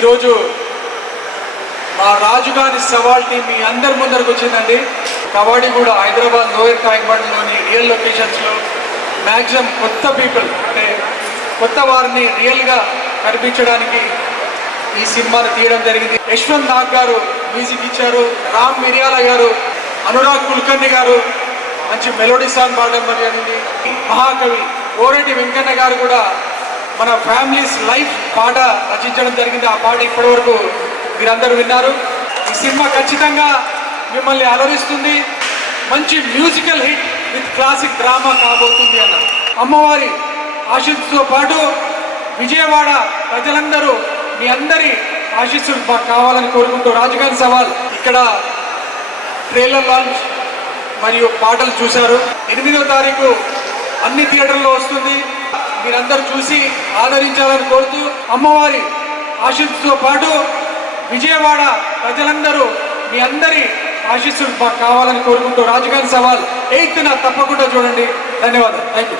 ఈరోజు మా రాజుగాని సవాల్ టీం మీ అందరి ముందరకు వచ్చిందండి. కబడ్డీ కూడా హైదరాబాద్ లోయర్ ట్యాంక్బండ్లోని రియల్ లొకేషన్స్లో మ్యాక్సిమం కొత్త పీపుల్ అంటే కొత్త వారిని రియల్గా కనిపించడానికి ఈ సినిమాను తీయడం జరిగింది. యశ్వంత్ నాగ్ గారు మ్యూజిక్ ఇచ్చారు, రామ్ మిర్యాల గారు, అనురాగ్ కుల్కర్ణి గారు మంచి మెలోడీ సాంగ్ పాడడం జరిగింది. మహాకవి కోరెటి వెంకన్న గారు కూడా మన ఫ్యామిలీస్ లైఫ్ పాట రచించడం జరిగింది. ఆ పాట ఇప్పటివరకు మీరందరూ విన్నారు. ఈ సినిమా ఖచ్చితంగా మిమ్మల్ని అలరిస్తుంది. మంచి musical hit with classic drama కాబోతుంది అన్న అమ్మవారి ఆశీస్సుతో పాటు విజయవాడ ప్రజలందరూ మీ అందరి ఆశీస్సులు మాకు కావాలని కోరుకుంటూ రాజుగాని సవాల్ ఇక్కడ ట్రైలర్ లాంచ్ మరియు పాటలు చూశారు. 8వ తారీఖు అన్ని థియేటర్లో వస్తుంది. మీరందరూ చూసి ఆదరించాలని కోరుతూ అమ్మవారి ఆశీస్సుతో పాటు విజయవాడ ప్రజలందరూ మీ అందరి ఆశీస్సులు మాకు కావాలని కోరుకుంటూ రాజుగాని సవాల్ 8న తప్పకుండా చూడండి. ధన్యవాదాలు. Thank you.